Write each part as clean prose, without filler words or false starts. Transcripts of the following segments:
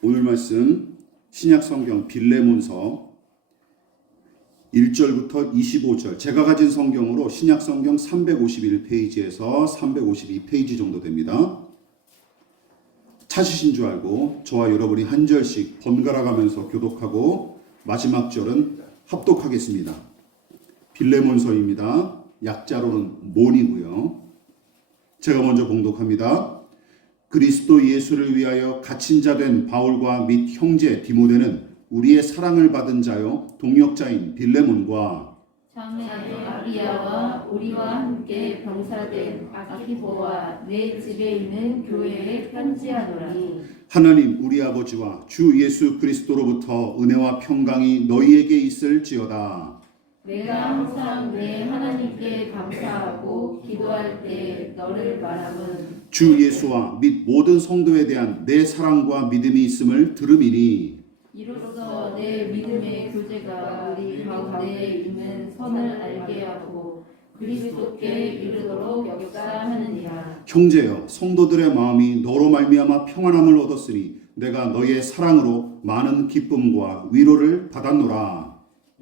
오늘 말씀 신약성경 빌레몬서 1절부터 25절, 제가 가진 성경으로 신약성경 351페이지에서 352페이지 정도 됩니다. 찾으신 줄 알고 저와 여러분이 한 절씩 번갈아 가면서 교독하고 마지막 절은 합독하겠습니다. 빌레몬서입니다. 약자로는 몬이고요. 제가 먼저 봉독합니다. 그리스도 예수를 위하여 갇힌 자 된 바울과 및 형제 디모데는 우리의 사랑을 받은 자요 동역자인 빌레몬과 자매 아리아와 우리와 함께 병사된 아키보와 내 집에 있는 교회에 편지하노니, 하나님 우리 아버지와 주 예수 그리스도로부터 은혜와 평강이 너희에게 있을지어다. 내가 항상 내 하나님께 감사하고 기도할 때 너를 바라본 주 예수와 및 모든 성도에 대한 내 사랑과 믿음이 있음을 들음이니, 이로써 내 믿음의 교제가 우리 가운데 있는 선을 알게 하고 그리스도께 이르도록 역사하느니라. 형제여, 성도들의 마음이 너로 말미암아 평안함을 얻었으니 내가 너의 사랑으로 많은 기쁨과 위로를 받았노라.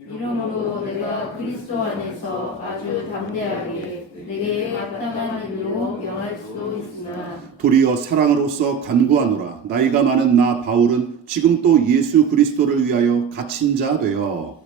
이러므로 내가 그리스도 안에서 아주 담대하게 내게 마땅한 일로 명할 수 있으나, 도리어 사랑으로서 간구하노라. 나이가 많은 나 바울은 지금 또 예수 그리스도를 위하여 갇힌 자 되어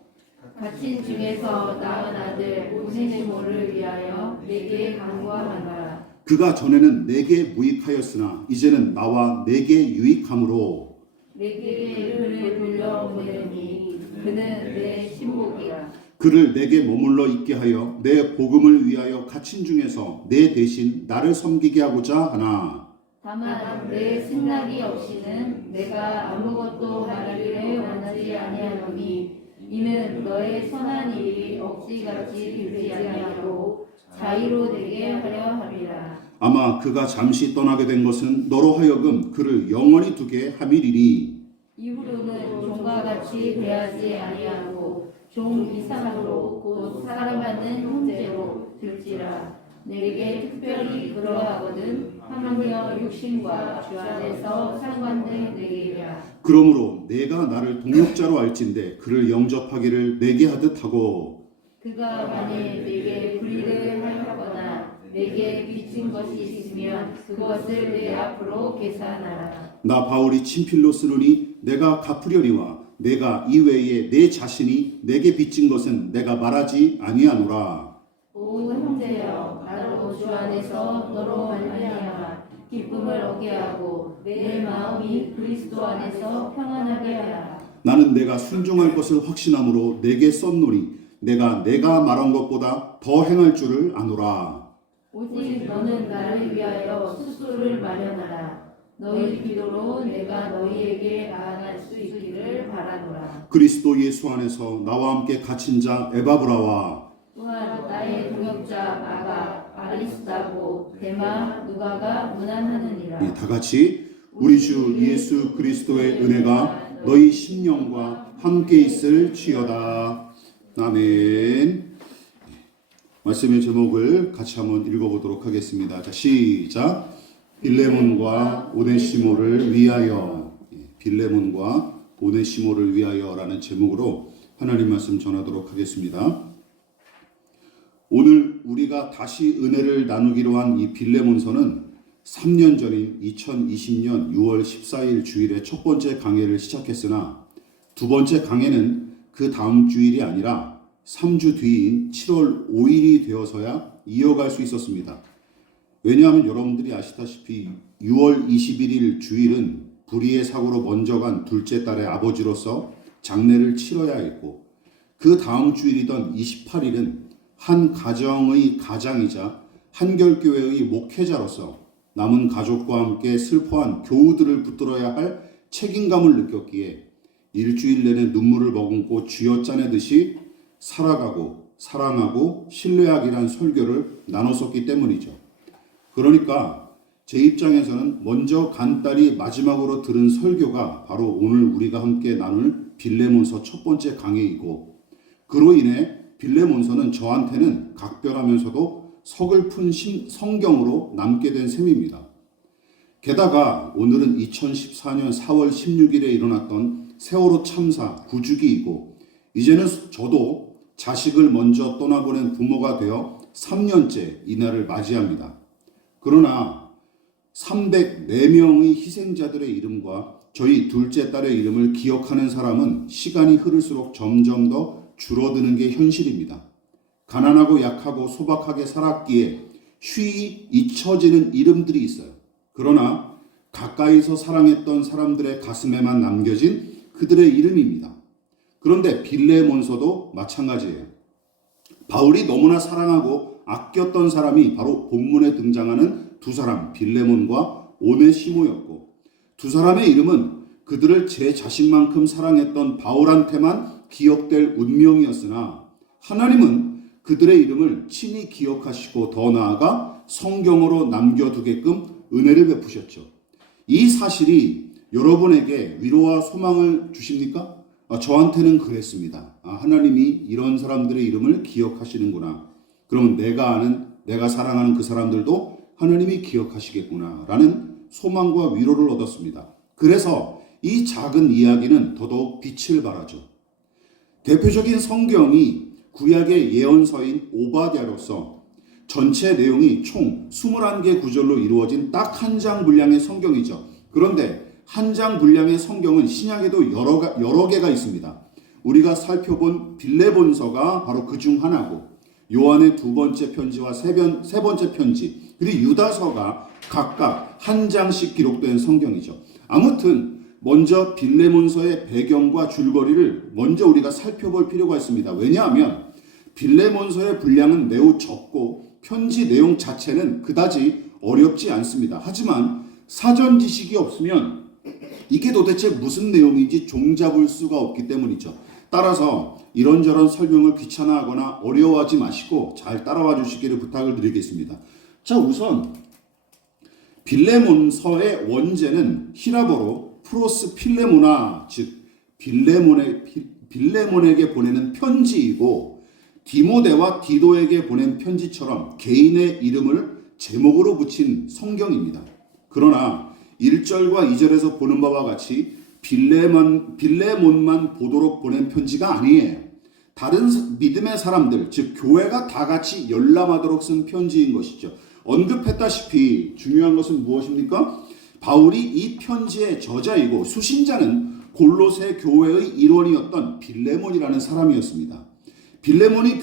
갇힌 중에서 낳은 아들 오네시모를 위하여 내게 간구하노라. 그가 전에는 내게 무익하였으나 이제는 나와 내게 유익함으로 내게 그를 돌려보내니 그는 내 신복이라. 그를 내게 머물러 있게 하여 내 복음을 위하여 갇힌 중에서 내 대신 나를 섬기게 하고자 하나, 다만 내 승낙이 없이는 내가 아무것도 말하기를 원하지 아니하노니, 이는 너의 선한 일이 억지같이 되지 아니하고 자의로 되게 하려 함이라. 아마 그가 잠시 떠나게 된 것은 너로 하여금 그를 영원히 두게 함이리니, 이후로는 종과 같이 대하지 아니하고 종 이상으로 곧 사랑하는 형제로 들지라. 내게 특별히 그러하거든 하물며 육신과 주 안에서 상관된 내게라. 그러므로 내가 나를 동역자로 알진대 그를 영접하기를 내게 하듯 하고, 그가 만일 내게 불의를 하거나 내게 빚진 것이 있으면 그것을 내 앞으로 계산하라. 나 바울이 친필로 쓰노니 내가 갚으려니와 내가 이외에 내 자신이 내게 빚진 것은 내가 말하지 아니하노라. 오 형제여, 나로 주 안에서 너로 말미암아 기쁨을 얻게 하고 내 마음이 그리스도 안에서 평안하게 하라. 나는 내가 순종할 것을 확신함으로 내게 썼노니 내가 말한 것보다 더 행할 줄을 아노라. 오직 너는 나를 위하여 수소를 마련하라. 너희 기도로 내가 너희에게 나아갈 수 있기를 바라노라. 그리스도 예수 안에서 나와 함께 갇힌 자 에바브라와 또한 나의 동역자 아가, 아리스다고, 데마, 누가가 문안하느니라. 다 같이 우리 주 예수 그리스도의 은혜가 너희 심령과 함께 있을지어다. 아멘. 말씀의 제목을 같이 한번 읽어보도록 하겠습니다. 자, 시작. 빌레몬과 오네시모를 위하여. 빌레몬과 오네시모를 위하여라는 제목으로 하나님 말씀 전하도록 하겠습니다. 오늘 우리가 다시 은혜를 나누기로 한 이 빌레몬서는 3년 전인 2020년 6월 14일 주일에 첫 번째 강해를 시작했으나 두 번째 강해는 그 다음 주일이 아니라 3주 뒤인 7월 5일이 되어서야 이어갈 수 있었습니다. 왜냐하면 여러분들이 아시다시피 6월 21일 주일은 불의의 사고로 먼저 간 둘째 딸의 아버지로서 장례를 치러야 했고, 그 다음 주일이던 28일은 한 가정의 가장이자 한결교회의 목회자로서 남은 가족과 함께 슬퍼한 교우들을 붙들어야 할 책임감을 느꼈기에 일주일 내내 눈물을 머금고 쥐어짜내듯이 살아가고 사랑하고 신뢰하기란 설교를 나눴었기 때문이죠. 그러니까 제 입장에서는 먼저 간 딸이 마지막으로 들은 설교가 바로 오늘 우리가 함께 나눌 빌레몬서 첫 번째 강해이고, 그로 인해 빌레몬서는 저한테는 각별하면서도 서글픈 성경으로 남게 된 셈입니다. 게다가 오늘은 2014년 4월 16일에 일어났던 세월호 참사 9주기이고 이제는 저도 자식을 먼저 떠나보낸 부모가 되어 3년째 이날을 맞이합니다. 그러나 304명의 희생자들의 이름과 저희 둘째 딸의 이름을 기억하는 사람은 시간이 흐를수록 점점 더 줄어드는 게 현실입니다. 가난하고 약하고 소박하게 살았기에 쉬이 잊혀지는 이름들이 있어요. 그러나 가까이서 사랑했던 사람들의 가슴에만 남겨진 그들의 이름입니다. 그런데 빌레몬서도 마찬가지예요. 바울이 너무나 사랑하고 아꼈던 사람이 바로 본문에 등장하는 두 사람 빌레몬과 오네시모였고 두 사람의 이름은 그들을 제 자신만큼 사랑했던 바울한테만 기억될 운명이었으나 하나님은 그들의 이름을 친히 기억하시고 더 나아가 성경으로 남겨두게끔 은혜를 베푸셨죠. 이 사실이 여러분에게 위로와 소망을 주십니까? 저한테는 그랬습니다. 하나님이 이런 사람들의 이름을 기억하시는구나. 그러면 내가 아는, 내가 사랑하는 그 사람들도 하나님이 기억하시겠구나 라는 소망과 위로를 얻었습니다. 그래서 이 작은 이야기는 더더욱 빛을 발하죠. 대표적인 성경이 구약의 예언서인 오바댜로서 전체 내용이 총 21개 구절로 이루어진 딱 한 장 분량의 성경이죠. 그런데 한 장 분량의 성경은 신약에도 여러 개가 있습니다. 우리가 살펴본 빌레본서가 바로 그 중 하나고 요한의 두 번째 편지와 세 번째 편지 그리고 유다서가 각각 한 장씩 기록된 성경이죠. 아무튼 먼저 빌레몬서의 배경과 줄거리를 먼저 우리가 살펴볼 필요가 있습니다. 왜냐하면 빌레몬서의 분량은 매우 적고 편지 내용 자체는 그다지 어렵지 않습니다. 하지만 사전 지식이 없으면 이게 도대체 무슨 내용인지 종잡을 수가 없기 때문이죠. 따라서 이런저런 설명을 귀찮아하거나 어려워하지 마시고 잘 따라와 주시기를 부탁을 드리겠습니다. 자, 우선 빌레몬서의 원제는 히라보로 프로스 필레모나, 즉 빌레몬에게 보내는 편지이고 디모데와 디도에게 보낸 편지처럼 개인의 이름을 제목으로 붙인 성경입니다. 그러나 1절과 2절에서 보는 바와 같이 빌레몬만 보도록 보낸 편지가 아니에요. 다른 믿음의 사람들, 즉 교회가 다 같이 열람하도록 쓴 편지인 것이죠. 언급했다시피 중요한 것은 무엇입니까? 바울이 이 편지의 저자이고 수신자는 골로새 교회의 일원이었던 빌레몬이라는 사람이었습니다. 빌레몬이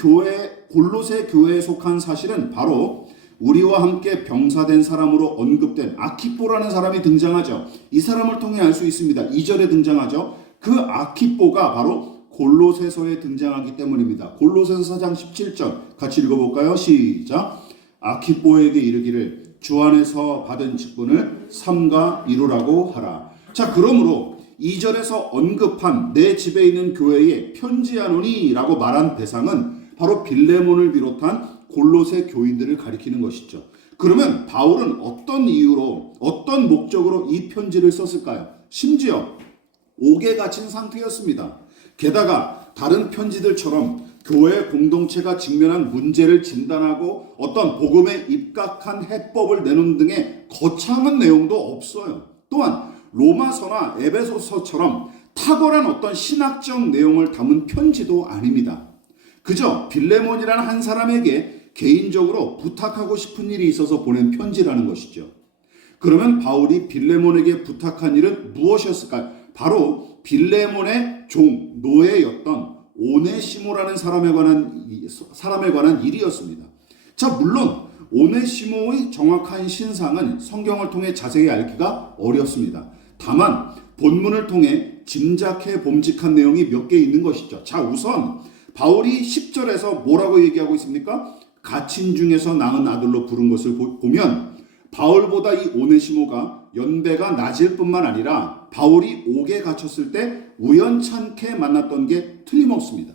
골로새 교회에 속한 사실은 바로 우리와 함께 병사된 사람으로 언급된 아키뽀라는 사람이 등장하죠. 이 사람을 통해 알 수 있습니다. 2절에 등장하죠. 그 아키뽀가 바로 골로새서에 등장하기 때문입니다. 골로새서 4장 17절 같이 읽어볼까요? 시작. 아키뽀에게 이르기를 주 안에서 받은 직분을 삼가 이루라고 하라. 자, 그러므로 2절에서 언급한 내 집에 있는 교회에 편지하노니 라고 말한 대상은 바로 빌레몬을 비롯한 골로새 교인들을 가리키는 것이죠. 그러면 바울은 어떤 이유로 어떤 목적으로 이 편지를 썼을까요? 심지어 옥에 갇힌 상태였습니다. 게다가 다른 편지들처럼 교회 공동체가 직면한 문제를 진단하고 어떤 복음에 입각한 해법을 내놓는 등의 거창한 내용도 없어요. 또한 로마서나 에베소서처럼 탁월한 어떤 신학적 내용을 담은 편지도 아닙니다. 그저 빌레몬이라는 한 사람에게 개인적으로 부탁하고 싶은 일이 있어서 보낸 편지라는 것이죠. 그러면 바울이 빌레몬에게 부탁한 일은 무엇이었을까요? 바로 빌레몬의 종, 노예였던 오네시모라는 사람에 관한 일이었습니다. 자, 물론 오네시모의 정확한 신상은 성경을 통해 자세히 알기가 어렵습니다. 다만 본문을 통해 짐작해 봄직한 내용이 몇 개 있는 것이죠. 자, 우선 바울이 10절에서 뭐라고 얘기하고 있습니까? 갇힌 중에서 낳은 아들로 부른 것을 보면 바울보다 이 오네시모가 연배가 낮을 뿐만 아니라 바울이 옥에 갇혔을 때 우연찮게 만났던 게 틀림없습니다.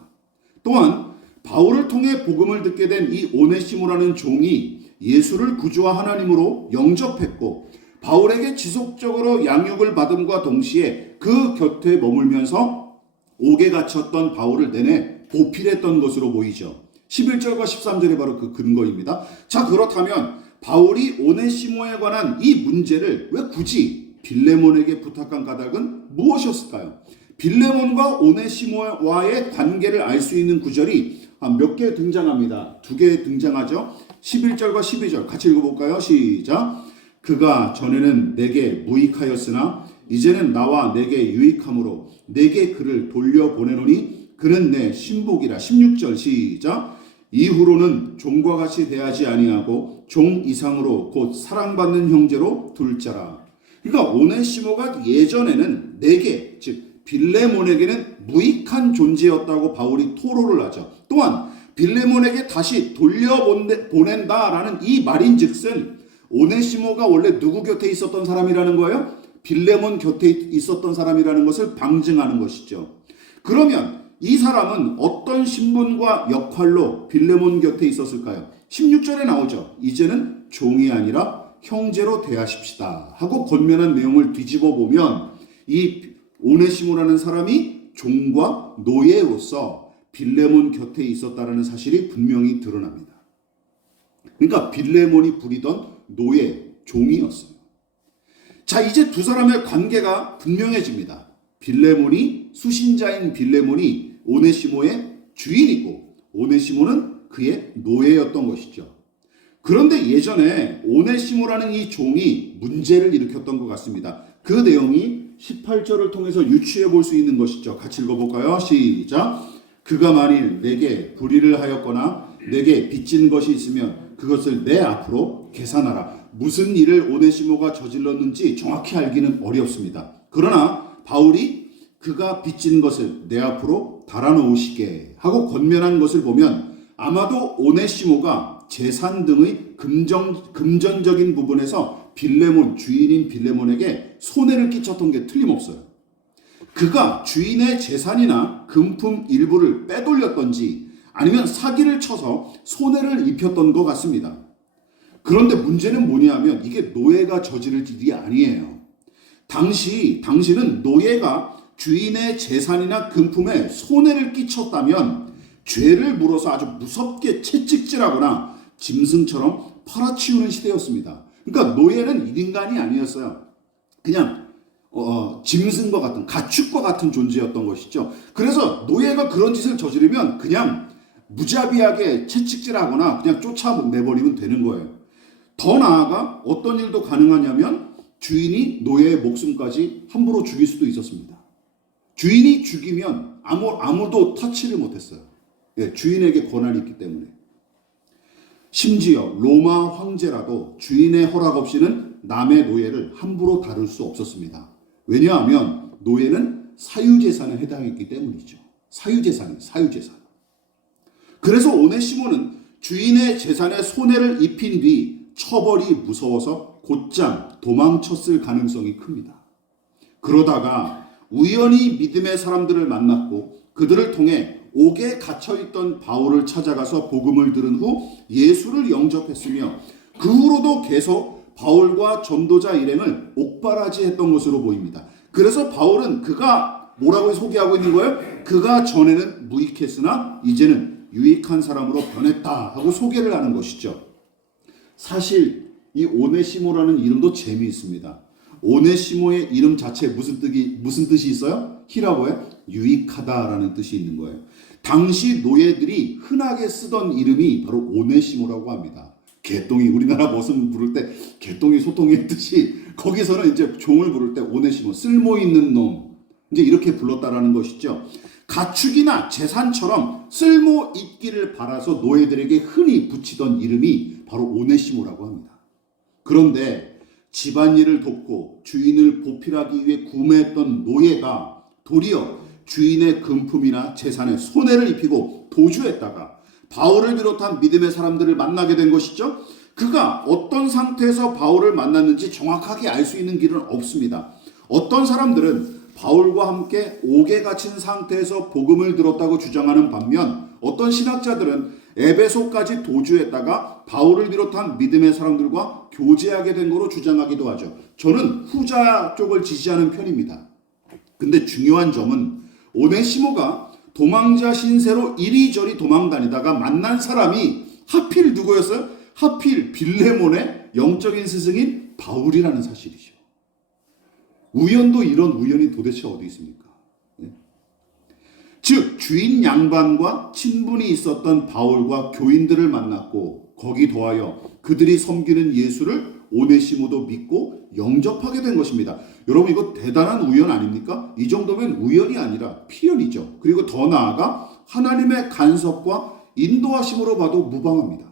또한 바울을 통해 복음을 듣게 된 이 오네시모라는 종이 예수를 구주와 하나님으로 영접했고 바울에게 지속적으로 양육을 받음과 동시에 그 곁에 머물면서 옥에 갇혔던 바울을 내내 보필했던 것으로 보이죠. 11절과 13절이 바로 그 근거입니다. 자, 그렇다면 바울이 오네시모에 관한 이 문제를 왜 굳이 빌레몬에게 부탁한 까닭은 무엇이었을까요? 빌레몬과 오네시모와의 관계를 알 수 있는 구절이 몇 개 등장합니다. 2개 등장하죠. 11절과 12절 같이 읽어볼까요? 시작. 그가 전에는 내게 무익하였으나 이제는 나와 내게 유익함으로 내게 그를 돌려보내노니 그는 내 신복이라. 16절 시작. 이후로는 종과 같이 대하지 아니하고 종 이상으로 곧 사랑받는 형제로 둘 자라. 그러니까 오네시모가 예전에는 내게, 즉 빌레몬에게는 무익한 존재였다고 바울이 토로를 하죠. 또한 빌레몬에게 다시 돌려보낸다라는 이 말인즉슨 오네시모가 원래 누구 곁에 있었던 사람이라는 거예요? 빌레몬 곁에 있었던 사람이라는 것을 방증하는 것이죠. 그러면 이 사람은 어떤 신분과 역할로 빌레몬 곁에 있었을까요? 16절에 나오죠. 이제는 종이 아니라 형제로 대하십시다 하고 권면한 내용을 뒤집어 보면 이 오네시모라는 사람이 종과 노예로서 빌레몬 곁에 있었다는 사실이 분명히 드러납니다. 그러니까 빌레몬이 부리던 노예, 종이었어요. 자, 이제 두 사람의 관계가 분명해집니다. 빌레몬이, 수신자인 빌레몬이 오네시모의 주인이고 오네시모는 그의 노예였던 것이죠. 그런데 예전에 오네시모라는 이 종이 문제를 일으켰던 것 같습니다. 그 내용이 18절을 통해서 유추해 볼 수 있는 것이죠. 같이 읽어볼까요? 시작. 그가 만일 내게 불의를 하였거나 내게 빚진 것이 있으면 그것을 내 앞으로 계산하라. 무슨 일을 오네시모가 저질렀는지 정확히 알기는 어렵습니다. 그러나 바울이 그가 빚진 것을 내 앞으로 달아놓으시게 하고 권면한 것을 보면 아마도 오네시모가 재산 등의 금전적인 부분에서 빌레몬, 주인인 빌레몬에게 손해를 끼쳤던 게 틀림없어요. 그가 주인의 재산이나 금품 일부를 빼돌렸던지 아니면 사기를 쳐서 손해를 입혔던 것 같습니다. 그런데 문제는 뭐냐면 이게 노예가 저지를 일이 아니에요. 당시는 노예가 주인의 재산이나 금품에 손해를 끼쳤다면 죄를 물어서 아주 무섭게 채찍질하거나 짐승처럼 팔아치우는 시대였습니다. 그러니까 노예는 1인간이 아니었어요. 그냥 짐승과 같은, 가축과 같은 존재였던 것이죠. 그래서 노예가 그런 짓을 저지르면 그냥 무자비하게 채찍질하거나 그냥 쫓아내버리면 되는 거예요. 더 나아가 어떤 일도 가능하냐면 주인이 노예의 목숨까지 함부로 죽일 수도 있었습니다. 주인이 죽이면 아무도 터치를 못했어요. 예, 주인에게 권한이 있기 때문에. 심지어 로마 황제라도 주인의 허락 없이는 남의 노예를 함부로 다룰 수 없었습니다. 왜냐하면 노예는 사유재산에 해당했기 때문이죠. 사유재산. 그래서 오네시모는 주인의 재산에 손해를 입힌 뒤 처벌이 무서워서 곧장 도망쳤을 가능성이 큽니다. 그러다가 우연히 믿음의 사람들을 만났고 그들을 통해 옥에 갇혀있던 바울을 찾아가서 복음을 들은 후 예수를 영접했으며 그 후로도 계속 바울과 전도자 일행을 옥바라지했던 것으로 보입니다. 그래서 바울은 그가 뭐라고 소개하고 있는 거예요? 그가 전에는 무익했으나 이제는 유익한 사람으로 변했다 하고 소개를 하는 것이죠. 사실 이 오네시모라는 이름도 재미있습니다. 오네시모의 이름 자체에 무슨 뜻이 있어요? 히라보에 유익하다라는 뜻이 있는 거예요. 당시 노예들이 흔하게 쓰던 이름이 바로 오네시모라고 합니다. 개똥이, 우리나라 머슴 부를 때 개똥이 소똥이 뜻이 거기서는 이제 종을 부를 때 오네시모, 쓸모 있는 놈, 이제 이렇게 불렀다라는 것이죠. 가축이나 재산처럼 쓸모 있기를 바라서 노예들에게 흔히 붙이던 이름이 바로 오네시모라고 합니다. 그런데 집안일을 돕고 주인을 보필하기 위해 구매했던 노예가 도리어 주인의 금품이나 재산에 손해를 입히고 도주했다가 바울을 비롯한 믿음의 사람들을 만나게 된 것이죠. 그가 어떤 상태에서 바울을 만났는지 정확하게 알 수 있는 길은 없습니다. 어떤 사람들은 바울과 함께 옥에 갇힌 상태에서 복음을 들었다고 주장하는 반면 어떤 신학자들은 에베소까지 도주했다가 바울을 비롯한 믿음의 사람들과 교제하게 된 거로 주장하기도 하죠. 저는 후자 쪽을 지지하는 편입니다. 근데 중요한 점은 오네시모가 도망자 신세로 이리저리 도망다니다가 만난 사람이 하필 누구였어요? 하필 빌레몬의 영적인 스승인 바울이라는 사실이죠. 우연도 이런 우연이 도대체 어디 있습니까? 즉 주인 양반과 친분이 있었던 바울과 교인들을 만났고 거기 더하여 그들이 섬기는 예수를 오네시모도 믿고 영접하게 된 것입니다. 여러분 이거 대단한 우연 아닙니까? 이 정도면 우연이 아니라 필연이죠. 그리고 더 나아가 하나님의 간섭과 인도하심으로 봐도 무방합니다.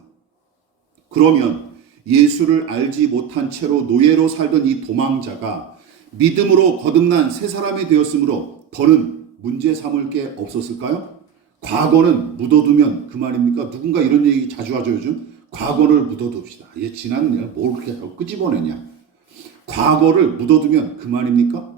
그러면 예수를 알지 못한 채로 노예로 살던 이 도망자가 믿음으로 거듭난 새 사람이 되었으므로 더는 문제 삼을 게 없었을까요? 과거는 묻어두면 그만입니까? 누군가 이런 얘기 자주 하죠 요즘. 과거를 묻어둡시다. 지난 일 뭘 그렇게 자꾸 끄집어내냐. 과거를 묻어두면 그만입니까?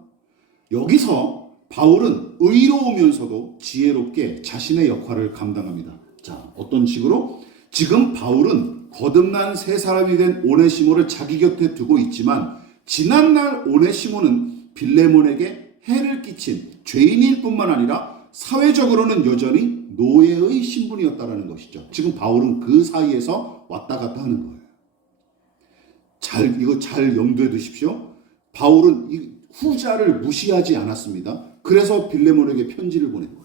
여기서 바울은 의로우면서도 지혜롭게 자신의 역할을 감당합니다. 자, 어떤 식으로? 지금 바울은 거듭난 새 사람이 된 오네시모를 자기 곁에 두고 있지만 지난날 오네시모는 빌레몬에게 해를 끼친 죄인일 뿐만 아니라 사회적으로는 여전히 노예의 신분이었다라는 것이죠. 지금 바울은 그 사이에서 왔다 갔다 하는 거예요. 이거 잘 염두에 두십시오. 바울은 이 후자를 무시하지 않았습니다. 그래서 빌레몬에게 편지를 보낸 거예요.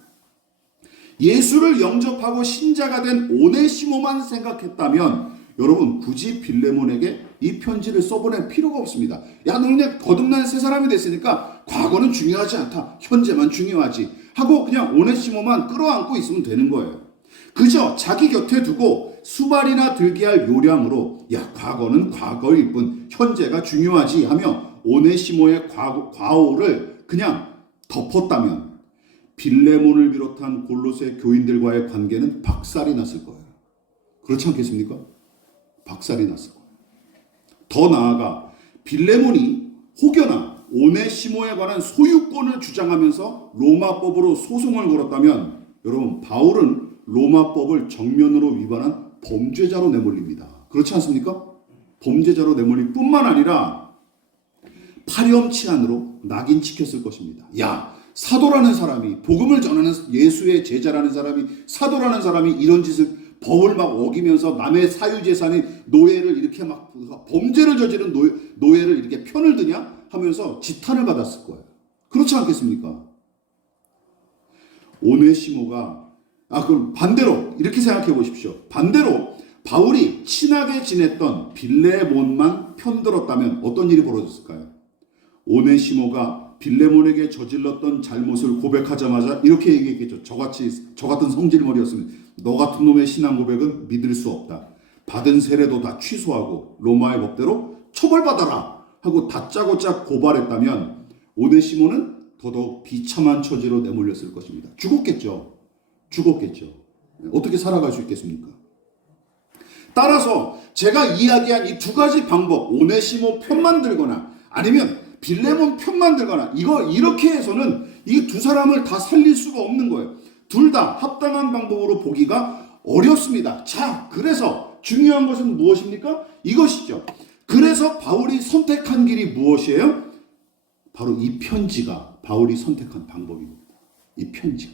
예수를 영접하고 신자가 된 오네시모만 생각했다면 여러분 굳이 빌레몬에게 이 편지를 써보낼 필요가 없습니다. 야, 너네 거듭난 새 사람이 됐으니까 과거는 중요하지 않다. 현재만 중요하지. 하고 그냥 오네시모만 끌어안고 있으면 되는 거예요. 그저 자기 곁에 두고 수발이나 들게 할 요량으로 야, 과거는 과거일 뿐 현재가 중요하지 하며 오네시모의 과오를 그냥 덮었다면 빌레몬을 비롯한 골로새 교인들과의 관계는 박살이 났을 거예요. 그렇지 않겠습니까? 박살이 났을 거예요. 더 나아가 빌레몬이 혹여나 오네시모에 관한 소유권을 주장하면서 로마법으로 소송을 걸었다면 여러분 바울은 로마법을 정면으로 위반한 범죄자로 내몰립니다. 그렇지 않습니까? 범죄자로 내몰릴 뿐만 아니라 파렴치한으로 낙인찍혔을 것입니다. 야, 사도라는 사람이 복음을 전하는 예수의 제자라는 사람이 사도라는 사람이 이런 짓을 법을 막 어기면서 남의 사유재산의 노예를 이렇게 막 범죄를 저지른 노예를 이렇게 편을 드냐 하면서 지탄을 받았을 거예요. 그렇지 않겠습니까? 오네시모가 그럼 반대로 이렇게 생각해 보십시오. 반대로 바울이 친하게 지냈던 빌레몬만 편들었다면 어떤 일이 벌어졌을까요? 오네시모가 빌레몬에게 저질렀던 잘못을 고백하자마자 이렇게 얘기했겠죠. 저 같은 성질머리였으면 너 같은 놈의 신앙 고백은 믿을 수 없다. 받은 세례도 다 취소하고 로마의 법대로 처벌받아라 하고 다짜고짜 고발했다면 오네시모는 더더욱 비참한 처지로 내몰렸을 것입니다. 죽었겠죠. 어떻게 살아갈 수 있겠습니까? 따라서 제가 이야기한 이 두 가지 방법, 오네시모 편만 들거나 아니면 빌레몬 편만 들거나 이렇게 해서는 이 두 사람을 다 살릴 수가 없는 거예요. 둘 다 합당한 방법으로 보기가 어렵습니다. 자, 그래서 중요한 것은 무엇입니까? 이것이죠. 그래서 바울이 선택한 길이 무엇이에요? 바로 이 편지가 바울이 선택한 방법입니다. 이 편지가.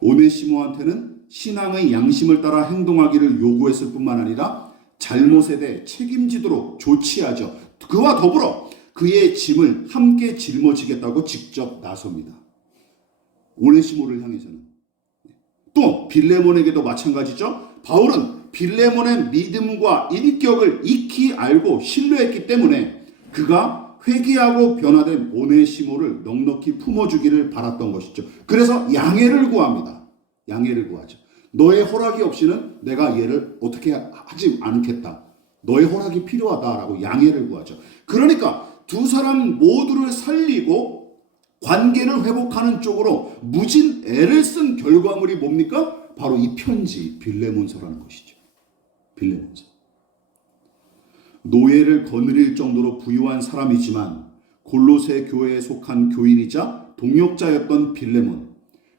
오네시모한테는 신앙의 양심을 따라 행동하기를 요구했을 뿐만 아니라 잘못에 대해 책임지도록 조치하죠. 그와 더불어 그의 짐을 함께 짊어지겠다고 직접 나섭니다. 오네시모를 향해서는. 또 빌레몬에게도 마찬가지죠. 바울은 빌레몬의 믿음과 인격을 익히 알고 신뢰했기 때문에 그가 회개하고 변화된 오네시모를 넉넉히 품어주기를 바랐던 것이죠. 그래서 양해를 구합니다. 양해를 구하죠. 너의 허락이 없이는 내가 얘를 어떻게 하지 않겠다. 너의 허락이 필요하다라고 양해를 구하죠. 그러니까 두 사람 모두를 살리고 관계를 회복하는 쪽으로 무진 애를 쓴 결과물이 뭡니까? 바로 이 편지 빌레몬서라는 것이죠. 빌레몬서. 노예를 거느릴 정도로 부유한 사람이지만 골로새 교회에 속한 교인이자 동역자였던 빌레몬,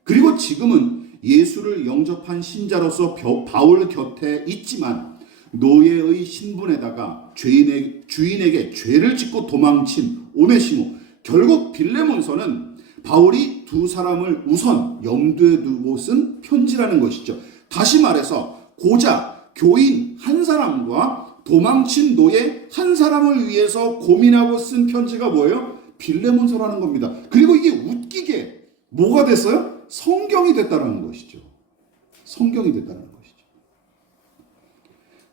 그리고 지금은 예수를 영접한 신자로서 바울 곁에 있지만 노예의 신분에다가 주인에게 죄를 짓고 도망친 오네시모, 결국 빌레몬서는 바울이 두 사람을 우선 염두에 두고 쓴 편지라는 것이죠. 다시 말해서 고작 교인 한 사람과 도망친 노예 한 사람을 위해서 고민하고 쓴 편지가 뭐예요? 빌레몬서라는 겁니다. 그리고 이게 웃기게 뭐가 됐어요? 성경이 됐다는 것이죠. 성경이 됐다는 것이죠.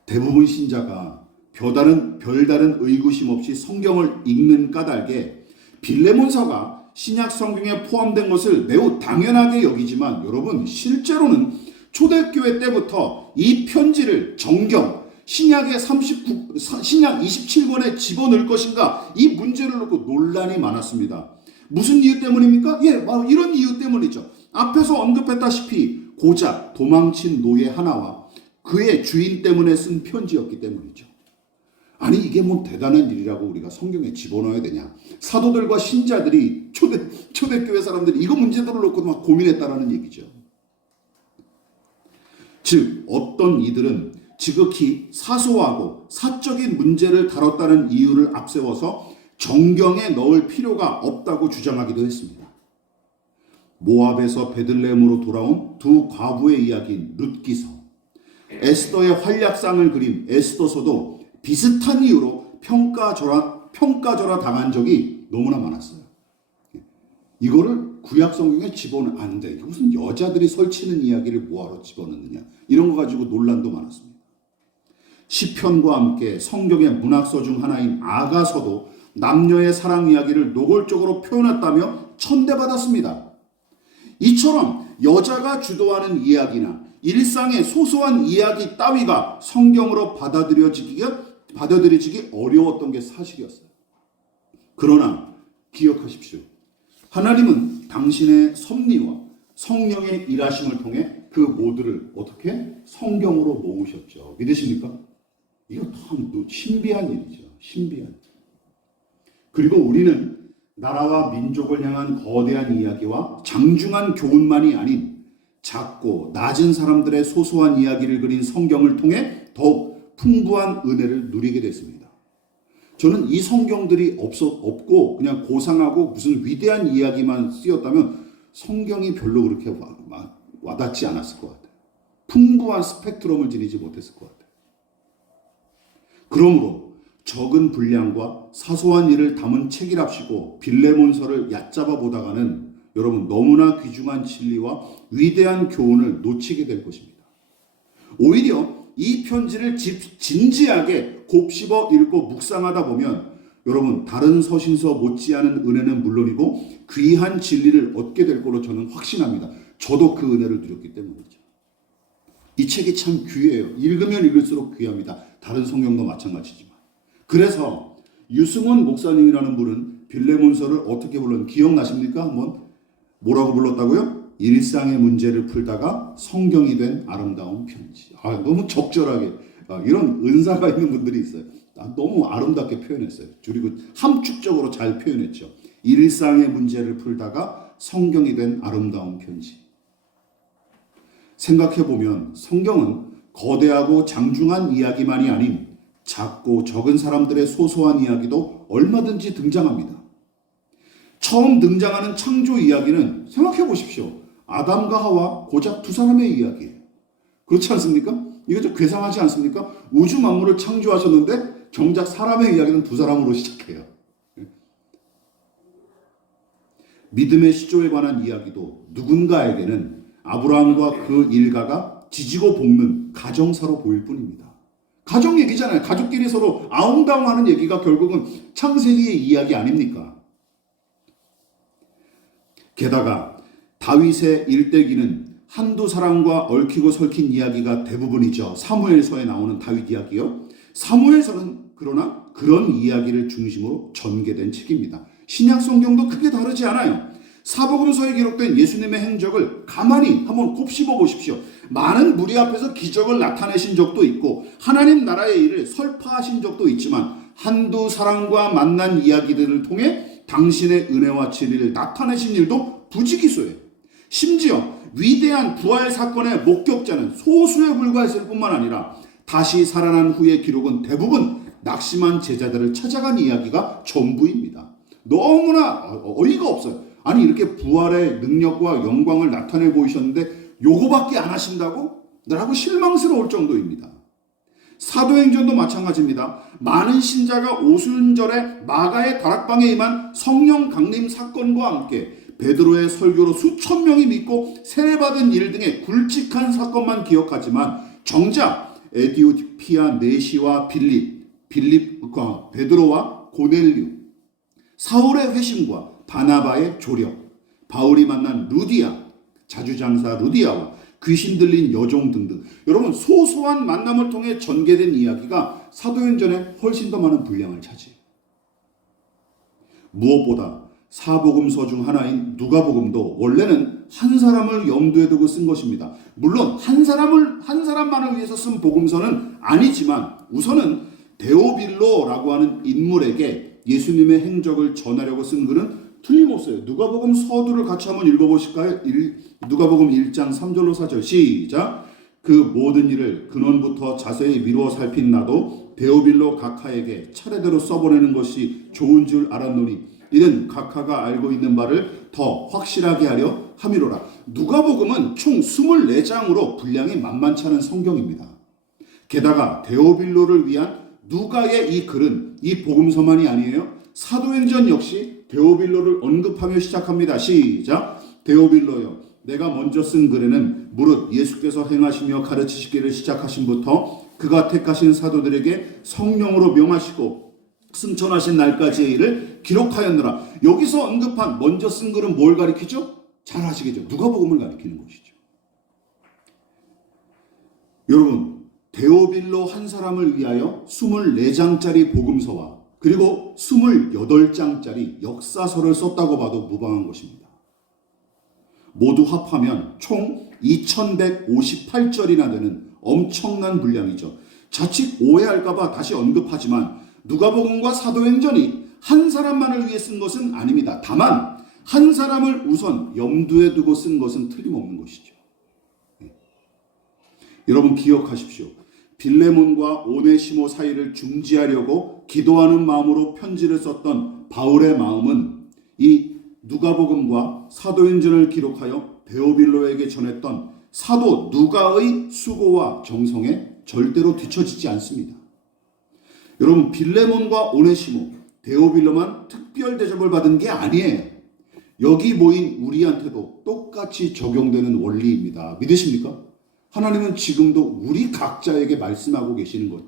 대부분 신자가 별다른 의구심 없이 성경을 읽는 까닭에 빌레몬서가 신약 성경에 포함된 것을 매우 당연하게 여기지만 여러분, 실제로는 초대교회 때부터 이 편지를 정경 신약의 27권에 집어넣을 것인가, 이 문제를 놓고 논란이 많았습니다. 무슨 이유 때문입니까? 바로 이런 이유 때문이죠. 앞에서 언급했다시피 고작 도망친 노예 하나와 그의 주인 때문에 쓴 편지였기 때문이죠. 아니, 이게 뭐 대단한 일이라고 우리가 성경에 집어넣어야 되냐? 사도들과 신자들이 초대교회 사람들이 이거 문제들을 놓고 막 고민했다라는 얘기죠. 즉, 어떤 이들은 지극히 사소하고 사적인 문제를 다뤘다는 이유를 앞세워서 정경에 넣을 필요가 없다고 주장하기도 했습니다. 모압에서 베들레헴으로 돌아온 두 과부의 이야기인 룻기서, 에스더의 활약상을 그린 에스더서도 비슷한 이유로 평가절하 당한 적이 너무나 많았어요. 이거를 구약 성경에 집어넣으면 안 돼. 무슨 여자들이 설치는 이야기를 뭐하러 집어넣느냐. 이런 거 가지고 논란도 많았습니다. 시편과 함께 성경의 문학서 중 하나인 아가서도 남녀의 사랑 이야기를 노골적으로 표현했다며 천대받았습니다. 이처럼 여자가 주도하는 이야기나 일상의 소소한 이야기 따위가 성경으로 받아들여지기 어려웠던 게 사실이었어요. 그러나 기억하십시오. 하나님은 당신의 섭리와 성령의 일하심을 통해 그 모두를 어떻게? 성경으로 모으셨죠. 믿으십니까? 이거 참 신비한 일이죠. 신비한. 그리고 우리는 나라와 민족을 향한 거대한 이야기와 장중한 교훈만이 아닌 작고 낮은 사람들의 소소한 이야기를 그린 성경을 통해 더욱 풍부한 은혜를 누리게 됐습니다. 저는 이 성경들이 없고 그냥 고상하고 무슨 위대한 이야기만 쓰였다면 성경이 별로 그렇게 와닿지 않았을 것 같아요. 풍부한 스펙트럼을 지니지 못했을 것 같아요. 그러므로 적은 분량과 사소한 일을 담은 책이랍시고 빌레몬서를 얕잡아 보다가는 여러분 너무나 귀중한 진리와 위대한 교훈을 놓치게 될 것입니다. 오히려 이 편지를 진지하게 곱씹어 읽고 묵상하다 보면 여러분 다른 서신서 못지않은 은혜는 물론이고 귀한 진리를 얻게 될 거로 저는 확신합니다. 저도 그 은혜를 누렸기 때문이죠. 이 책이 참 귀해요. 읽으면 읽을수록 귀합니다. 다른 성경도 마찬가지지만. 그래서 유승원 목사님이라는 분은 빌레몬서를 어떻게 불렀는지 기억나십니까? 한번 뭐라고 불렀다고요? 일상의 문제를 풀다가 성경이 된 아름다운 편지. 너무 적절하게 이런 은사가 있는 분들이 있어요. 너무 아름답게 표현했어요. 그리고 함축적으로 잘 표현했죠. 일상의 문제를 풀다가 성경이 된 아름다운 편지. 생각해보면 성경은 거대하고 장중한 이야기만이 아닌 작고 적은 사람들의 소소한 이야기도 얼마든지 등장합니다. 처음 등장하는 창조 이야기는 생각해보십시오. 아담과 하와 고작 두 사람의 이야기예요. 그렇지 않습니까? 이거 좀 괴상하지 않습니까? 우주 만물을 창조하셨는데 정작 사람의 이야기는 두 사람으로 시작해요. 믿음의 시조에 관한 이야기도 누군가에게는 아브라함과 그 일가가 지지고 볶는 가정사로 보일 뿐입니다. 가족 얘기잖아요. 가족끼리 서로 아웅다웅하는 얘기가 결국은 창세기의 이야기 아닙니까? 게다가 다윗의 일대기는 한두 사람과 얽히고 설킨 이야기가 대부분이죠. 사무엘서에 나오는 다윗 이야기요. 사무엘서는 그러나 그런 이야기를 중심으로 전개된 책입니다. 신약 성경도 크게 다르지 않아요. 사복음서에 기록된 예수님의 행적을 가만히 한번 곱씹어 보십시오. 많은 무리 앞에서 기적을 나타내신 적도 있고 하나님 나라의 일을 설파하신 적도 있지만 한두 사람과 만난 이야기들을 통해 당신의 은혜와 진리를 나타내신 일도 부지기수예요. 심지어 위대한 부활 사건의 목격자는 소수에 불과했을 뿐만 아니라 다시 살아난 후의 기록은 대부분 낙심한 제자들을 찾아간 이야기가 전부입니다. 너무나 어이가 없어요. 아니 이렇게 부활의 능력과 영광을 나타내 보이셨는데 요거밖에 안 하신다고? 라고 실망스러울 정도입니다. 사도행전도 마찬가지입니다. 많은 신자가 오순절에 마가의 다락방에 임한 성령 강림 사건과 함께 베드로의 설교로 수천 명이 믿고 세례받은 일 등의 굵직한 사건만 기억하지만 정작 에디오피아 네시와 빌립과 베드로와 고넬류, 사울의 회심과 바나바의 조력, 바울이 만난 루디아, 자주장사 루디아와 귀신 들린 여종 등등, 여러분 소소한 만남을 통해 전개된 이야기가 사도행전에 훨씬 더 많은 분량을 차지해요. 무엇보다 사복음서 중 하나인 누가복음도 원래는 한 사람을 염두에 두고 쓴 것입니다. 물론 한 사람만을 위해서 쓴 복음서는 아니지만 우선은 데오빌로라고 하는 인물에게 예수님의 행적을 전하려고 쓴 글은 틀림없어요. 누가복음 서두를 같이 한번 읽어보실까요? 누가복음 1장 3절로 4절 시작. 그 모든 일을 근원부터 자세히 미루어 살핀 나도 데오빌로 각하에게 차례대로 써보내는 것이 좋은 줄 알았노니 이는 각하가 알고 있는 바를 더 확실하게 하려 함이로라. 누가복음은 총 24장으로 분량이 만만치 않은 성경입니다. 게다가 데오빌로를 위한 누가의 이 글은 이 복음서만이 아니에요. 사도행전 역시 데오빌로를 언급하며 시작합니다. 시작. 데오빌로여, 내가 먼저 쓴 글에는 무릇 예수께서 행하시며 가르치시기를 시작하신부터 그가 택하신 사도들에게 성령으로 명하시고 승천하신 날까지의 일을 기록하였노라. 여기서 언급한 먼저 쓴 글은 뭘 가리키죠? 잘 아시겠죠? 누가복음을 가리키는 것이죠. 여러분, 데오빌로 한 사람을 위하여 24장짜리 복음서와 그리고 28장짜리 역사서를 썼다고 봐도 무방한 것입니다. 모두 합하면 총 2158절이나 되는 엄청난 분량이죠. 자칫 오해할까봐 다시 언급하지만 누가복음과 사도행전이 한 사람만을 위해 쓴 것은 아닙니다. 다만 한 사람을 우선 염두에 두고 쓴 것은 틀림없는 것이죠. 여러분 기억하십시오. 빌레몬과 오네시모 사이를 중지하려고 기도하는 마음으로 편지를 썼던 바울의 마음은 이 누가복음과 사도행전을 기록하여 데오빌로에게 전했던 사도 누가의 수고와 정성에 절대로 뒤처지지 않습니다. 여러분, 빌레몬과 오네시모, 데오빌로만 특별 대접을 받은 게 아니에요. 여기 모인 우리한테도 똑같이 적용되는 원리입니다. 믿으십니까? 하나님은 지금도 우리 각자에게 말씀하고 계시는 거죠.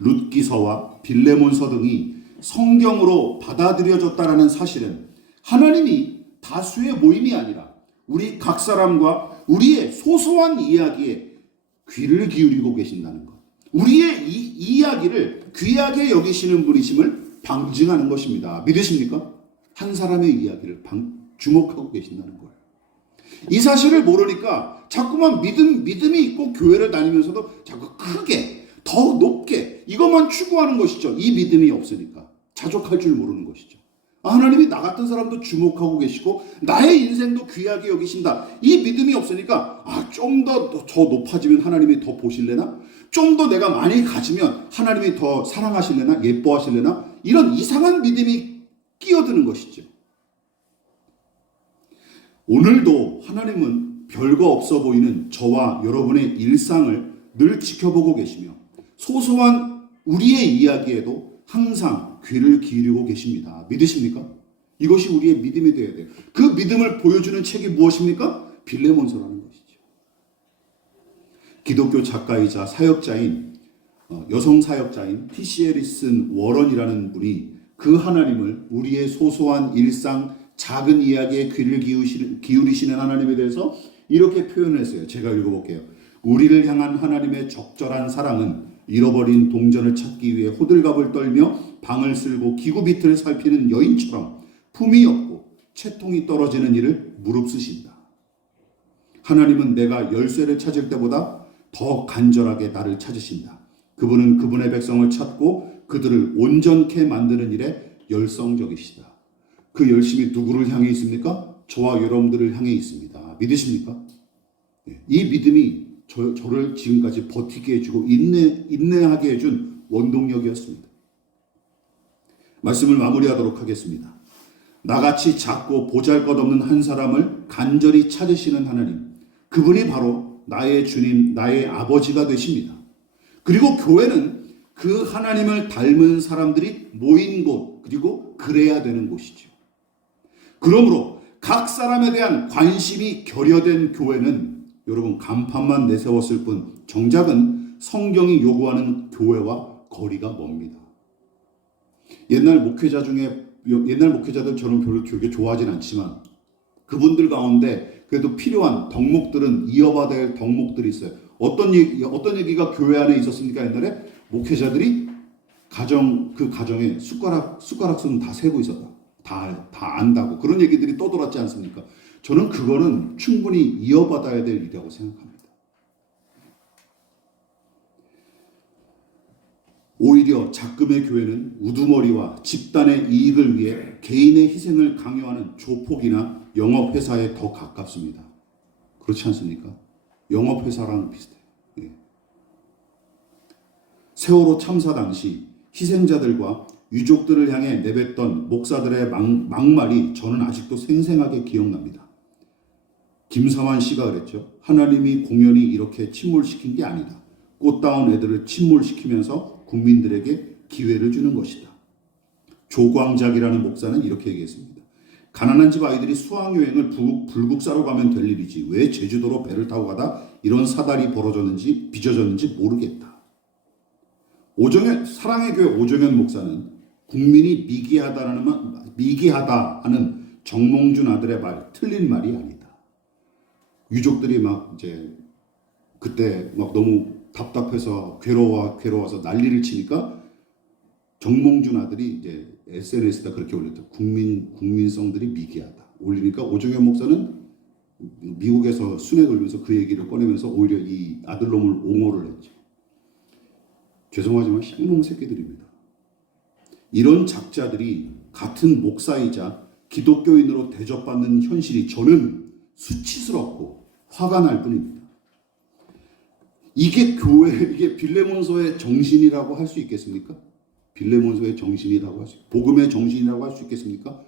룻기서와 빌레몬서 등이 성경으로 받아들여졌다라는 사실은 하나님이 다수의 모임이 아니라 우리 각 사람과 우리의 소소한 이야기에 귀를 기울이고 계신다는 것. 우리의 이 이야기를 귀하게 여기시는 분이심을 방증하는 것입니다. 믿으십니까? 한 사람의 이야기를 주목하고 계신다는 거예요. 이 사실을 모르니까 자꾸만 믿음이 있고 교회를 다니면서도 자꾸 크게 더 높게 이것만 추구하는 것이죠. 이 믿음이 없으니까 자족할 줄 모르는 것이죠. 하나님이 나 같은 사람도 주목하고 계시고 나의 인생도 귀하게 여기신다. 이 믿음이 없으니까 좀 더 높아지면 하나님이 더 보실래나? 좀 더 내가 많이 가지면 하나님이 더 사랑하실래나? 예뻐하실래나? 이런 이상한 믿음이 끼어드는 것이죠. 오늘도 하나님은 별거 없어 보이는 저와 여러분의 일상을 늘 지켜보고 계시며 소소한 우리의 이야기에도 항상 귀를 기울이고 계십니다. 믿으십니까? 이것이 우리의 믿음이 되어야 돼요. 그 믿음을 보여주는 책이 무엇입니까? 빌레몬서라는 것이죠. 기독교 작가이자 사역자인 여성 사역자인 T.C. 해리슨 워런이라는 분이 그 하나님을 우리의 소소한 일상 작은 이야기에 귀를 기울이시는 하나님에 대해서 이렇게 표현했어요. 제가 읽어볼게요. 우리를 향한 하나님의 적절한 사랑은 잃어버린 동전을 찾기 위해 호들갑을 떨며 방을 쓸고 기구비틀을 살피는 여인처럼 품이 없고 채통이 떨어지는 이를 무릅쓰신다. 하나님은 내가 열쇠를 찾을 때보다 더 간절하게 나를 찾으신다. 그분은 그분의 백성을 찾고 그들을 온전케 만드는 일에 열성적이시다. 그 열심이 누구를 향해 있습니까? 저와 여러분들을 향해 있습니다. 믿으십니까? 이 믿음이 저를 지금까지 버티게 해주고 인내하게 해준 원동력이었습니다. 말씀을 마무리하도록 하겠습니다. 나같이 작고 보잘것없는 한 사람을 간절히 찾으시는 하나님, 그분이 바로 나의 주님, 나의 아버지가 되십니다. 그리고 교회는 그 하나님을 닮은 사람들이 모인 곳, 그리고 그래야 되는 곳이죠. 그러므로 각 사람에 대한 관심이 결여된 교회는 여러분 간판만 내세웠을 뿐 정작은 성경이 요구하는 교회와 거리가 멉니다. 옛날 목회자들 저는 별로 그렇게 좋아하진 않지만 그분들 가운데 그래도 필요한 덕목들은 이어받아야 할 덕목들이 있어요. 어떤 얘기가 교회 안에 있었습니까? 옛날에 목회자들이 그 가정에 숟가락 수는 다 세고 있었다. 다 안다고 그런 얘기들이 떠돌았지 않습니까? 저는 그거는 충분히 이어받아야 될 일이라고 생각합니다. 오히려 작금의 교회는 우두머리와 집단의 이익을 위해 개인의 희생을 강요하는 조폭이나 영업회사에 더 가깝습니다. 그렇지 않습니까? 영업회사랑 비슷해요. 예. 세월호 참사 당시 희생자들과 유족들을 향해 내뱉던 목사들의 막말이 저는 아직도 생생하게 기억납니다. 김사환 씨가 그랬죠. 하나님이 공연히 이렇게 침몰시킨 게 아니다. 꽃다운 애들을 침몰시키면서 국민들에게 기회를 주는 것이다. 조광작이라는 목사는 이렇게 얘기했습니다. 가난한 집 아이들이 수학여행을 불국사로 가면 될 일이지 왜 제주도로 배를 타고 가다 이런 사달이 빚어졌는지 모르겠다. 사랑의 교회 오정현 목사는 국민이 미개하다 하는 정몽준 아들의 말 틀린 말이 아니다. 유족들이 그때 너무 답답해서 괴로워서 난리를 치니까 정몽준 아들이 SNS에다 그렇게 올렸죠. 국민성들이 미개하다. 올리니까 오정현 목사는 미국에서 순회 돌면서 그 얘기를 꺼내면서 오히려 이 아들놈을 옹호를 했죠. 죄송하지만 쌍놈 새끼들입니다. 이런 작자들이 같은 목사이자 기독교인으로 대접받는 현실이 저는 수치스럽고 화가 날 뿐입니다. 이게 빌레몬서의 정신이라고 할 수 있겠습니까? 빌레몬서의 정신이라고 복음의 정신이라고 할 수 있겠습니까?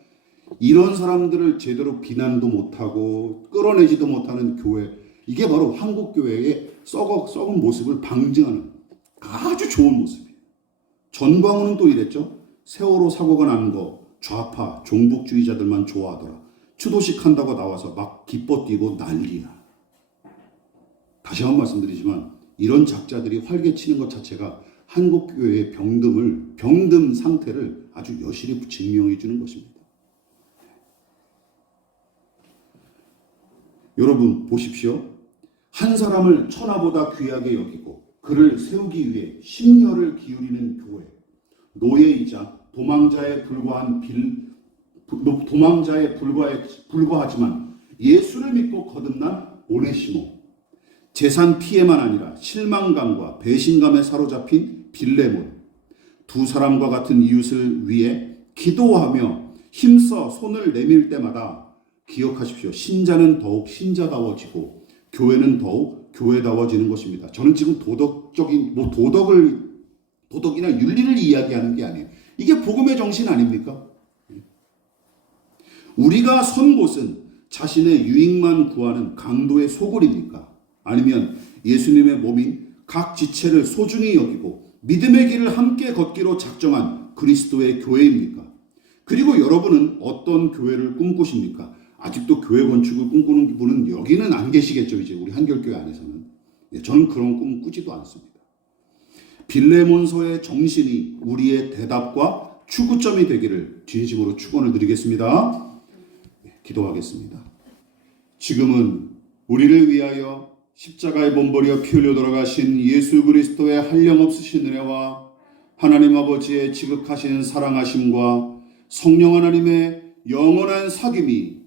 이런 사람들을 제대로 비난도 못하고 끌어내지도 못하는 교회, 이게 바로 한국 교회의 썩은 모습을 방증하는 아주 좋은 모습이에요. 전광훈은 또 이랬죠. 세월호 사고가 나는 거 좌파 종북주의자들만 좋아하더라. 추도식 한다고 나와서 막 기뻐 뛰고 난리야. 다시 한번 말씀드리지만 이런 작자들이 활개치는 것 자체가 한국교회의 병듦 상태를 아주 여실히 증명해 주는 것입니다. 여러분 보십시오. 한 사람을 천하보다 귀하게 여기고 그를 세우기 위해 심려를 기울이는 교회, 노예이자 도망자에 불과하지만 예수를 믿고 거듭난 오네시모, 재산 피해만 아니라 실망감과 배신감에 사로잡힌 빌레몬, 두 사람과 같은 이웃을 위해 기도하며 힘써 손을 내밀 때마다 기억하십시오. 신자는 더욱 신자다워지고 교회는 더욱 교회다워지는 것입니다. 저는 지금 도덕이나 윤리를 이야기하는 게 아니에요. 이게 복음의 정신 아닙니까? 우리가 선 곳은 자신의 유익만 구하는 강도의 소굴입니까? 아니면 예수님의 몸인 각 지체를 소중히 여기고 믿음의 길을 함께 걷기로 작정한 그리스도의 교회입니까? 그리고 여러분은 어떤 교회를 꿈꾸십니까? 아직도 교회 건축을 꿈꾸는 분은 여기는 안 계시겠죠. 이제 우리 한결교회 안에서는. 저는 그런 꿈 꾸지도 않습니다. 빌레몬서의 정신이 우리의 대답과 추구점이 되기를 진심으로 축원을 드리겠습니다. 기도하겠습니다. 지금은 우리를 위하여 십자가에 몸버려 피 흘려 돌아가신 예수 그리스도의 한량없으신 은혜와 하나님 아버지의 지극하신 사랑하심과 성령 하나님의 영원한 사귐이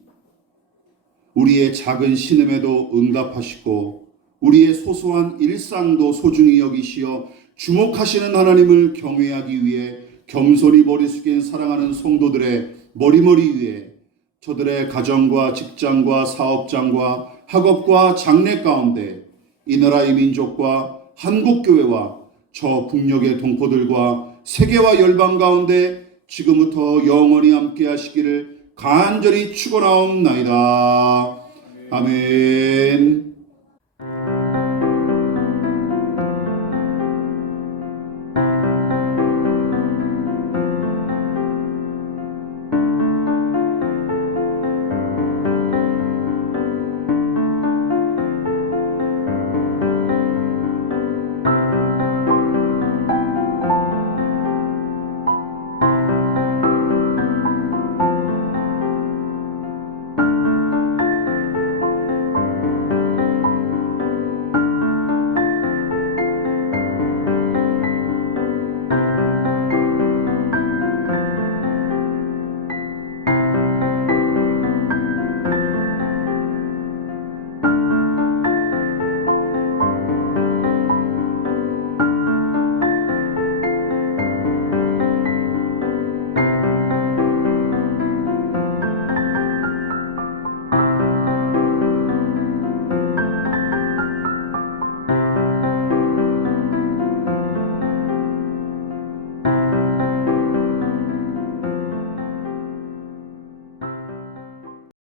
우리의 작은 신음에도 응답하시고 우리의 소소한 일상도 소중히 여기시어 주목하시는 하나님을 경외하기 위해 겸손히 머리 숙인 사랑하는 성도들의 머리머리 위에 저들의 가정과 직장과 사업장과 학업과 장래 가운데 이 나라의 민족과 한국교회와 저 북녘의 동포들과 세계와 열방 가운데 지금부터 영원히 함께 하시기를 간절히 축원하옵나이다. 아멘.